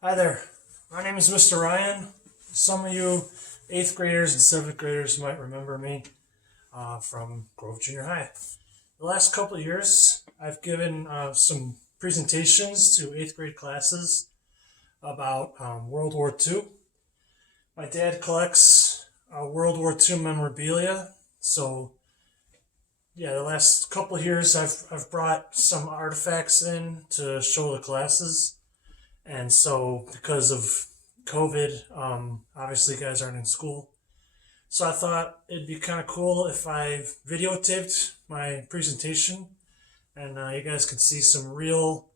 Hi there. My name is Mr. Ryan. Some of you 8th graders and 7th graders might remember me from Grove Junior High. The last couple of years, I've given some presentations to 8th grade classes about World War II. My dad collects World War II memorabilia, so yeah, the last couple of years I've brought some artifacts in to show the classes. And so, because of COVID, obviously, you guys aren't in school. So, I thought it'd be kind of cool if I videotaped my presentation and you guys could see some real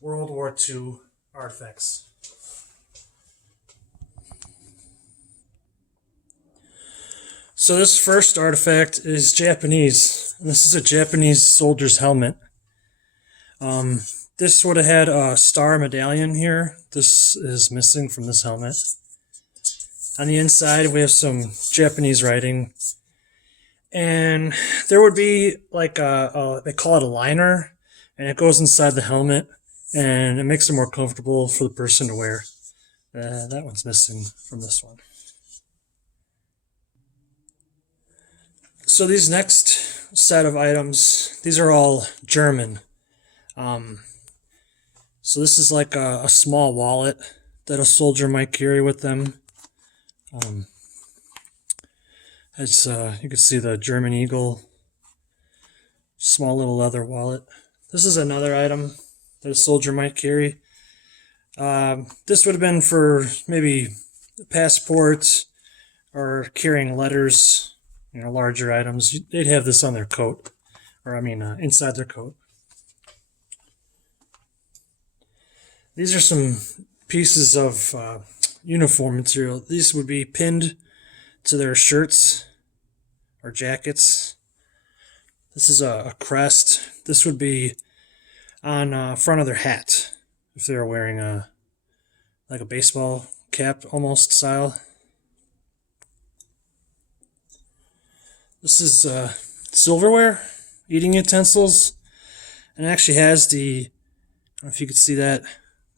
World War II artifacts. So, this first artifact is Japanese. This is a Japanese soldier's helmet. This would have had a star medallion here. This is missing from this helmet. On the inside, we have some Japanese writing. And there would be like they call it a liner, and it goes inside the helmet, and it makes it more comfortable for the person to wear. That one's missing from this one. So these next set of items, these are all German. So this is like a small wallet that a soldier might carry with them. It's you can see the German eagle, small little leather wallet. This is another item that a soldier might carry. This would have been for maybe passports or carrying letters, larger items. They'd have this on their coat, or inside their coat. These are some pieces of uniform material. These would be pinned to their shirts or jackets. This is a crest. This would be on front of their hat if they were wearing like a baseball cap almost style. This is silverware, eating utensils, and it actually has I don't know if you could see that,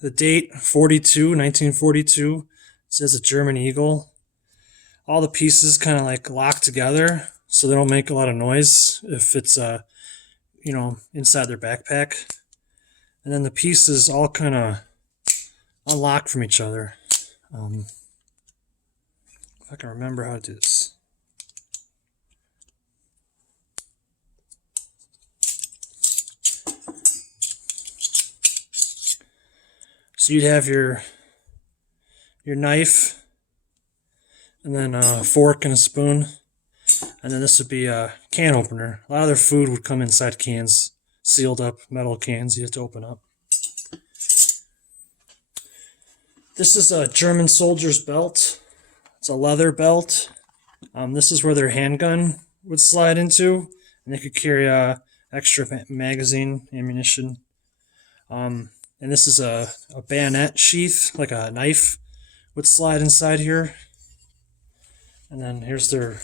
the date 1942. It says a German eagle. All the pieces kind of like lock together so they don't make a lot of noise if it's inside their backpack. And then the pieces all kind of unlock from each other. If I can remember how to do this. So you'd have your knife, and then a fork and a spoon, and then this would be a can opener. A lot of their food would come inside cans, sealed up metal cans you have to open up. This is a German soldier's belt. It's a leather belt. This is where their handgun would slide into, and they could carry extra magazine, ammunition. And this is a bayonet sheath, like a knife would slide inside here. And then here's their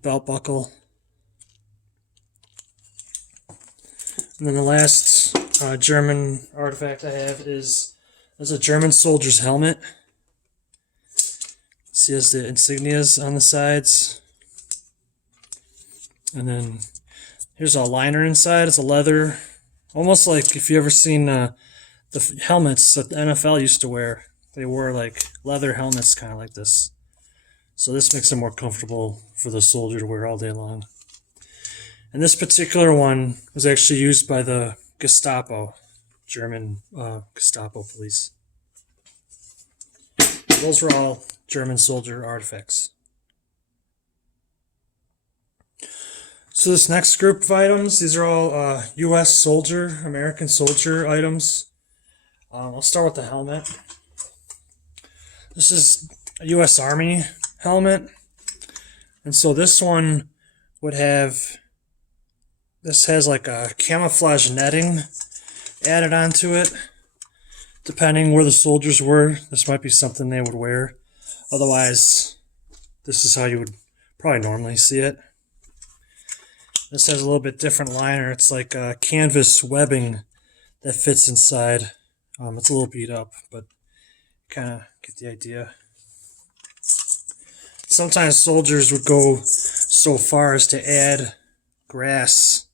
belt buckle. And then the last German artifact I have is a German soldier's helmet. See, it has the insignias on the sides. And then here's a liner inside. It's a leather. Almost like if you ever seen the helmets that the NFL used to wear. They wore like leather helmets kind of like this. So this makes them more comfortable for the soldier to wear all day long. And this particular one was actually used by the Gestapo, German Gestapo police. Those were all German soldier artifacts. So this next group of items, these are all U.S. soldier, American soldier items. I'll start with the helmet. This is a U.S. Army helmet. And so this one would have, this has like a camouflage netting added onto it. Depending where the soldiers were, this might be something they would wear. Otherwise, this is how you would probably normally see it. This has a little bit different liner. It's like canvas webbing that fits inside It's a little beat up, but kind of get the idea. Sometimes soldiers would go so far as to add grass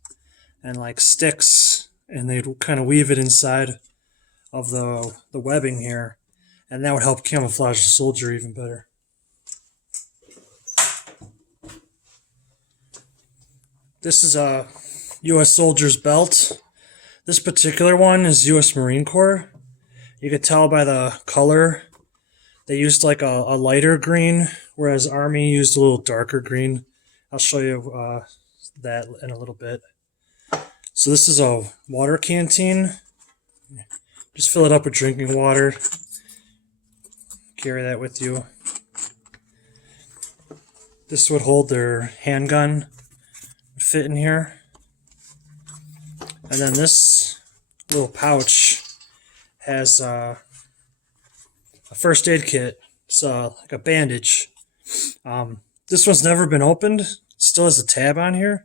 and like sticks, and they'd kind of weave it inside of the webbing here, and that would help camouflage the soldier even better. This is a U.S. soldier's belt. This particular one is U.S. Marine Corps. You could tell by the color. They used like a lighter green, whereas Army used a little darker green. I'll show you that in a little bit. So this is a water canteen. Just fill it up with drinking water. Carry that with you. This would hold their handgun. Would fit in here. And then this little pouch has a first aid kit. It's like a bandage. This one's never been opened. It still has a tab on here.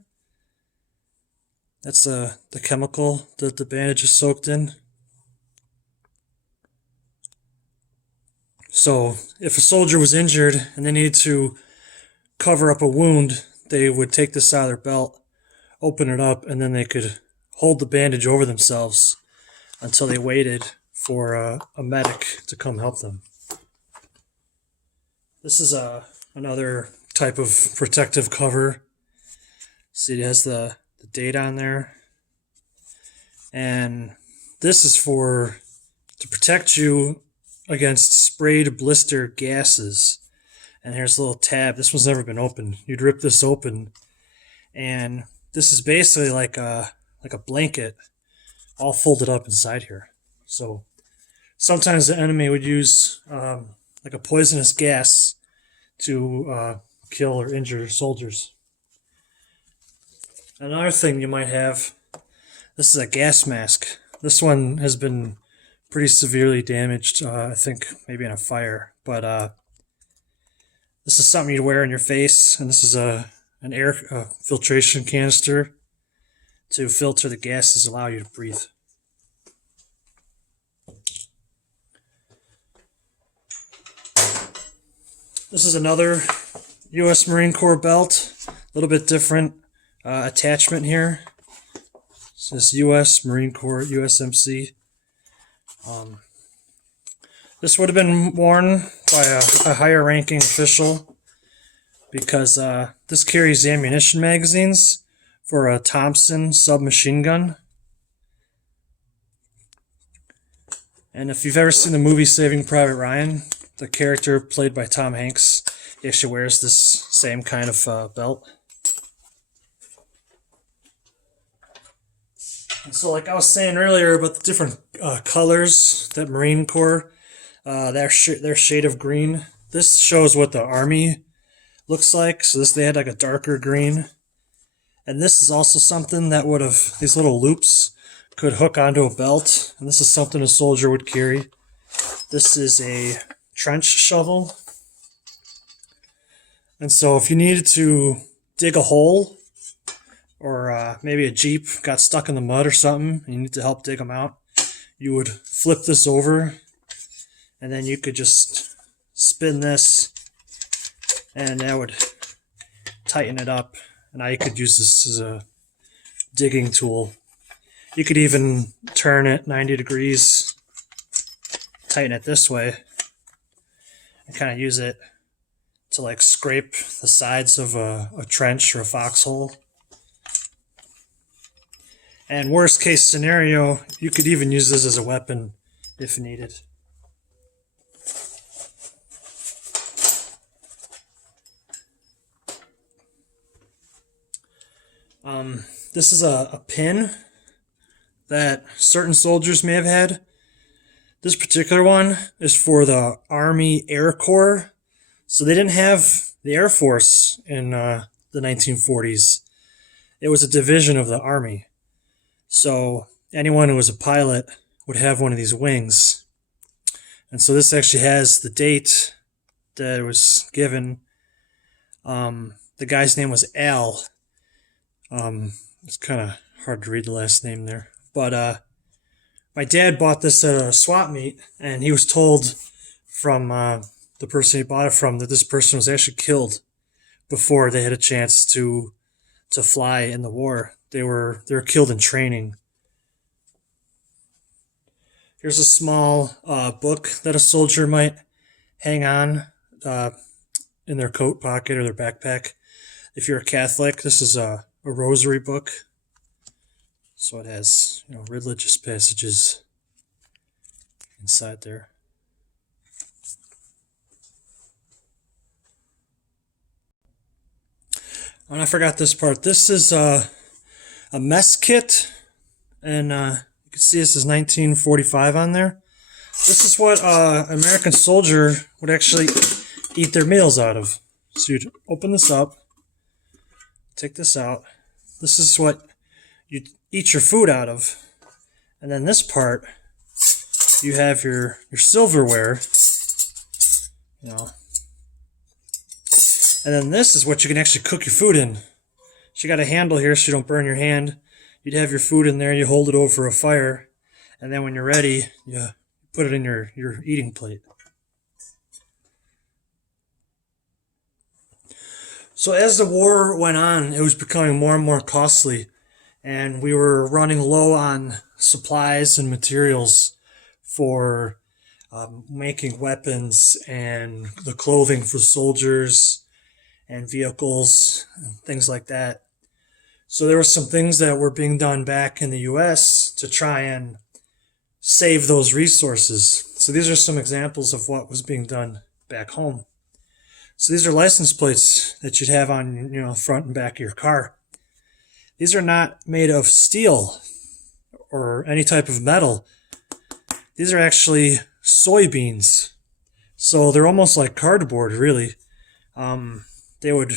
That's the chemical that the bandage is soaked in. So if a soldier was injured and they needed to cover up a wound, they would take this out of their belt, open it up, and then they could hold the bandage over themselves until they waited for a medic to come help them. This is another type of protective cover. See, it has the date on there. And this is to protect you against sprayed blister gases. And here's a little tab. This one's never been opened. You'd rip this open, and this is basically like a blanket all folded up inside here. So sometimes the enemy would use like a poisonous gas to kill or injure soldiers. Another thing you might have, this is a gas mask. This one has been pretty severely damaged, I think maybe in a fire, but this is something you'd wear in your face, and this is an air filtration canister to filter the gases, allow you to breathe. This is another U.S. Marine Corps belt, a little bit different attachment here. This is U.S. Marine Corps, USMC. This would have been worn by a higher ranking official because this carries ammunition magazines for a Thompson submachine gun. And if you've ever seen the movie Saving Private Ryan, the character played by Tom Hanks, he actually wears this same kind of belt. And so like I was saying earlier about the different colors that Marine Corps, their shade of green. This shows what the Army looks like. So they had like a darker green. And this is also something that would have, these little loops could hook onto a belt. And this is something a soldier would carry. This is a trench shovel. And so if you needed to dig a hole, or maybe a Jeep got stuck in the mud or something, and you need to help dig them out, you would flip this over, and then you could just spin this, and that would tighten it up. And now you could use this as a digging tool. You could even turn it 90 degrees, tighten it this way, and kind of use it to like scrape the sides of a trench or a foxhole. And worst case scenario, you could even use this as a weapon if needed. This is a pin that certain soldiers may have had. This particular one is for the Army Air Corps. So they didn't have the Air Force in the 1940s. It was a division of the Army. So anyone who was a pilot would have one of these wings. And so this actually has the date that it was given. The guy's name was Al. It's kind of hard to read the last name there. But My dad bought this at a swap meet, and he was told from the person he bought it from that this person was actually killed before they had a chance to fly in the war. They were killed in training. Here's a small book that a soldier might hang on uh, in their coat pocket or their backpack. If you're a Catholic, this is a rosary book. So it has, religious passages inside there. Oh, and I forgot this part. This is a mess kit, and you can see this is 1945 on there. This is what an American soldier would actually eat their meals out of. So you'd open this up, take this out. This is what you eat your food out of. And then this part, you have your silverware, And then this is what you can actually cook your food in. So you got a handle here so you don't burn your hand. You'd have your food in there, you hold it over a fire, and then when you're ready, you put it in your eating plate. So as the war went on, it was becoming more and more costly, and we were running low on supplies and materials for making weapons and the clothing for soldiers and vehicles and things like that. So there were some things that were being done back in the US to try and save those resources. So these are some examples of what was being done back home. So these are license plates that you'd have on, front and back of your car. These are not made of steel or any type of metal. These are actually soybeans. So they're almost like cardboard, really. They would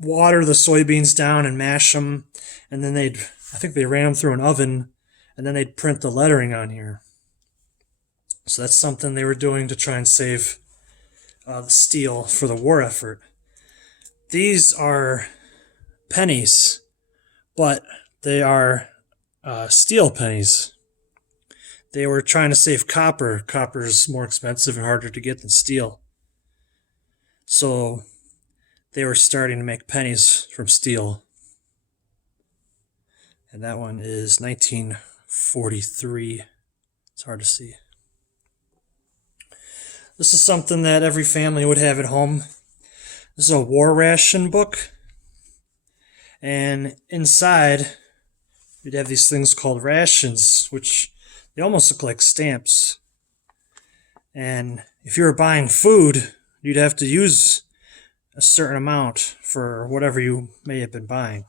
water the soybeans down and mash them, and then I think they ran them through an oven, and then they'd print the lettering on here. So that's something they were doing to try and save the steel for the war effort. These are pennies, but they are steel pennies. They were trying to save copper. Copper is more expensive and harder to get than steel. So they were starting to make pennies from steel. And that one is 1943. It's hard to see. This is something that every family would have at home. This is a war ration book. And inside, you'd have these things called rations, which they almost look like stamps. And if you were buying food, you'd have to use a certain amount for whatever you may have been buying.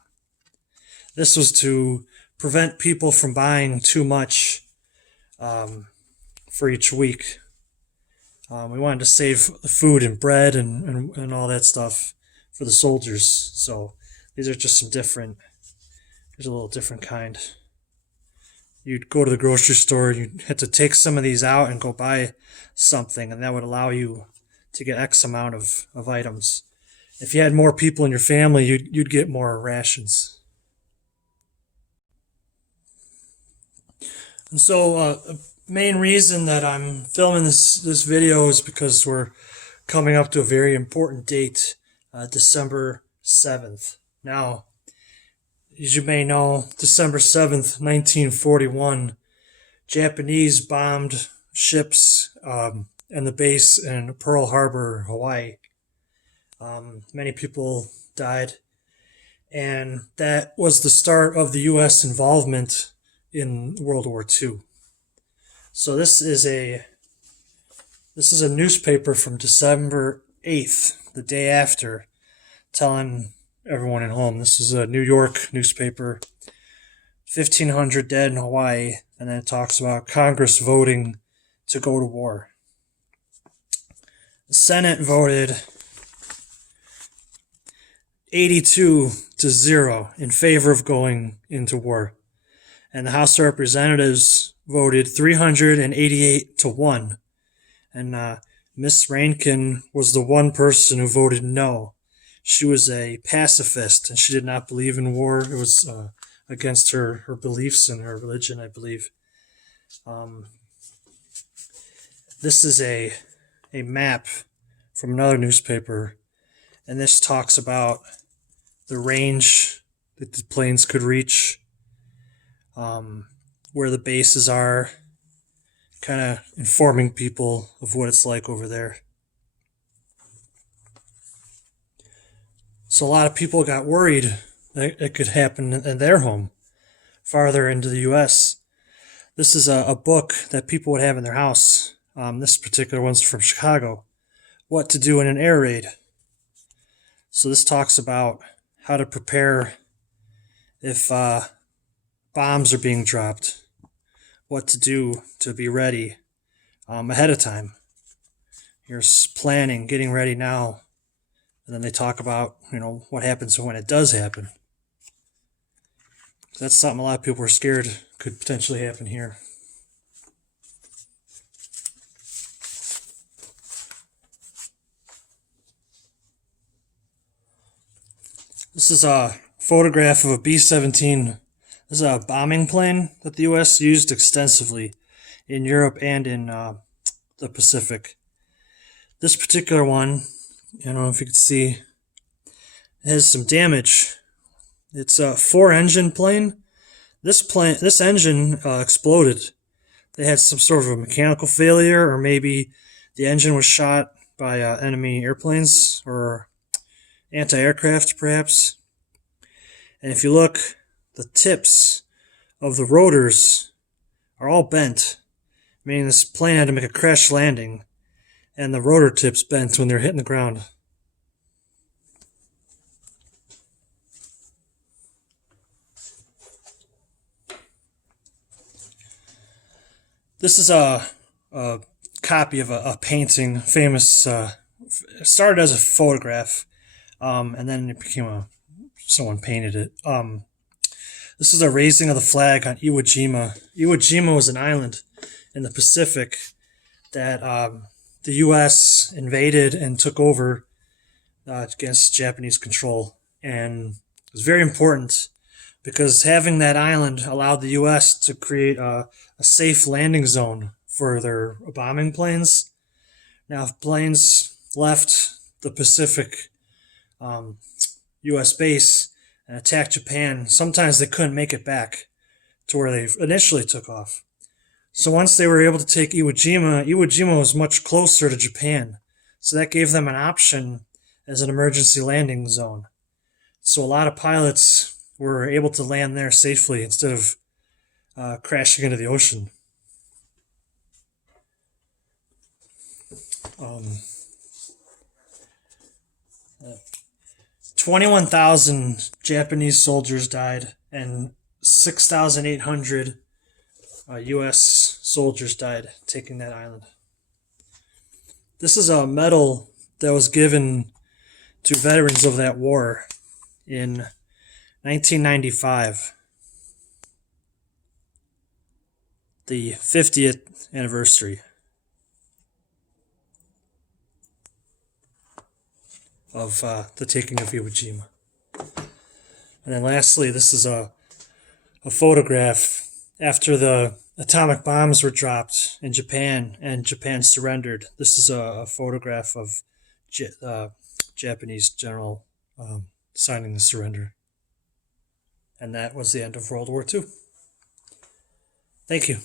This was to prevent people from buying too much for each week. We wanted to save the food and bread and all that stuff for the soldiers. So these are just some different, here's a little different kind. You'd go to the grocery store, you'd have to take some of these out and go buy something, and that would allow you to get X amount of items. If you had more people in your family, you'd get more rations. And so the main reason that I'm filming this video is because we're coming up to a very important date, December 7th. Now, as you may know, December 7th, 1941, Japanese bombed ships and the base in Pearl Harbor, Hawaii. Many people died, and that was the start of the U.S. involvement in World War II. So this is a newspaper from December 8th, the day after, telling everyone at home. This is a New York newspaper, 1,500 dead in Hawaii, and then it talks about Congress voting to go to war. The Senate voted 82-0 in favor of going into war, and the House of Representatives voted 388-1, and Miss Rankin was the one person who voted no. She was a pacifist, and she did not believe in war. It was against her beliefs and her religion, I believe. Um, this is a map from another newspaper, and this talks about the range that the planes could reach, where the bases are, kind of informing people of what it's like over there. So a lot of people got worried that it could happen in their home, farther into the U.S. This is a book that people would have in their house. This particular one's from Chicago. What to do in an air raid. So this talks about how to prepare if bombs are being dropped. What to do to be ready ahead of time. Here's planning, getting ready now. And then they talk about, what happens when it does happen. That's something a lot of people are scared could potentially happen here. This is a photograph of a B-17. This is a bombing plane that the U.S. used extensively in Europe and in the Pacific. This particular one, I don't know if you can see, it has some damage. It's a 4-engine plane. This engine exploded. They had some sort of a mechanical failure, or maybe the engine was shot by enemy airplanes or anti-aircraft, perhaps. And if you look, the tips of the rotors are all bent, meaning this plane had to make a crash landing, and the rotor tips bent when they're hitting the ground. This is a copy of a painting, famous. Started as a photograph, and then it became someone painted it. This is a raising of the flag on Iwo Jima. Iwo Jima was an island in the Pacific that the U.S. invaded and took over against Japanese control, and it was very important because having that island allowed the U.S. to create a safe landing zone for their bombing planes. Now, if planes left the Pacific U.S. base and attacked Japan, sometimes they couldn't make it back to where they initially took off. So once they were able to take Iwo Jima was much closer to Japan. So that gave them an option as an emergency landing zone. So a lot of pilots were able to land there safely instead of crashing into the ocean. 21,000 Japanese soldiers died, and 6,800 U.S. soldiers died taking that island. This is a medal that was given to veterans of that war in 1995, the 50th anniversary of the taking of Iwo Jima. And then lastly, this is a photograph after the atomic bombs were dropped in Japan and Japan surrendered. This is a photograph of Japanese general signing the surrender. And that was the end of World War II. Thank you.